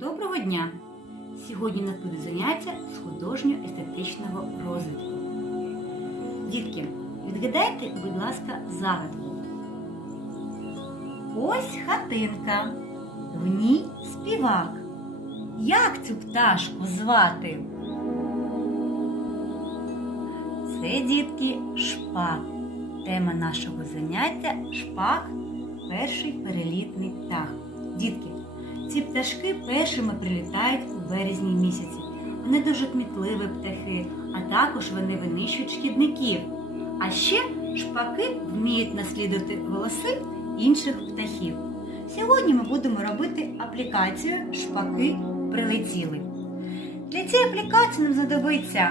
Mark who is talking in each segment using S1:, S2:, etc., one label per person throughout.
S1: Доброго дня! Сьогодні у нас буде заняття з художньо-естетичного розвитку. Дітки, відгадайте, будь ласка, загадку. Ось хатинка, в ній співак. Як цю пташку звати? Це, дітки, шпак. Тема нашого заняття шпак перший перелітний птах. Дітки, ці пташки першими прилітають у березні місяці. Вони дуже кмітливі птахи, а також вони винищують шкідників. А ще шпаки вміють наслідувати голоси інших птахів. Сьогодні ми будемо робити аплікацію Шпаки прилетіли. Для цієї аплікації нам знадобиться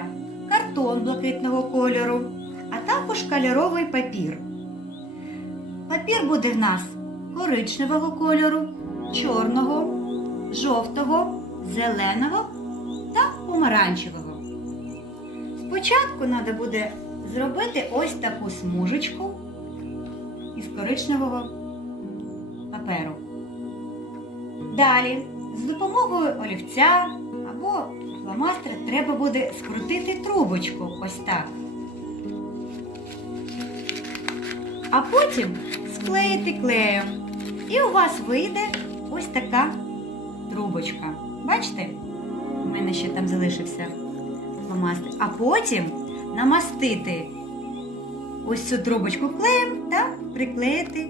S1: картон блакитного кольору, а також кольоровий папір. Папір буде в нас коричневого кольору, чорного, жовтого, зеленого та помаранчевого. Спочатку треба буде зробити ось таку смужечку із коричневого паперу. Далі, з допомогою олівця або фломастера треба буде скрутити трубочку ось так. А потім склеїти клеєм. І у вас вийде ось така трубочка. Бачите? У мене ще там залишився фломастер. А потім намастити ось цю трубочку клеєм та приклеїти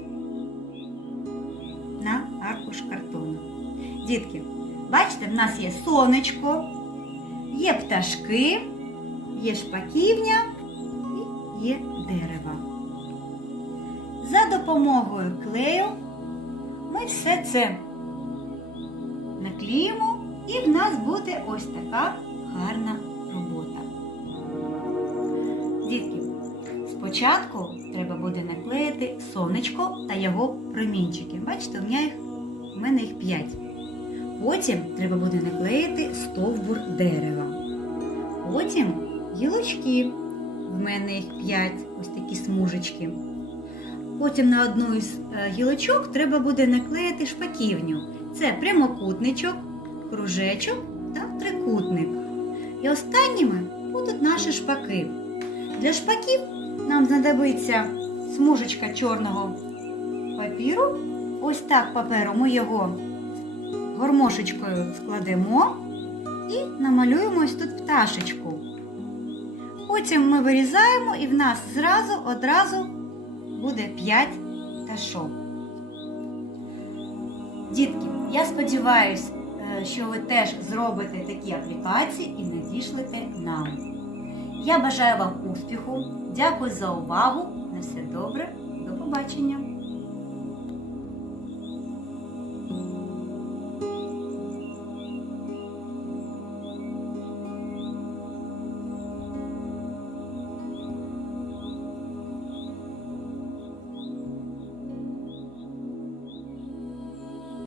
S1: на аркуш картону. Дітки, бачите, в нас є сонечко, є пташки, є шпаківня і є дерева. За допомогою клею ми все це наклеїмо і в нас буде ось така гарна робота. Дітки, спочатку треба буде наклеїти сонечко та його промінчики. Бачите, у мене їх, у мене їх 5. Потім треба буде наклеїти стовбур дерева. Потім гілочки. В мене їх 5, ось такі смужечки. Потім на одну із е, гілочок треба буде наклеїти шпаківню. Це прямокутничок, кружечок та трикутник. І останніми будуть наші шпаки. Для шпаків нам знадобиться смужечка чорного папіру. Ось так паперу ми його гормошечкою складемо і намалюємо ось тут пташечку. Потім ми вирізаємо і в нас зразу одразу буде 5 пташок. Дітки, я сподіваюся, що ви теж зробите такі аплікації і надішлете нам. Я бажаю вам успіху, дякую за увагу. На все добре, до побачення!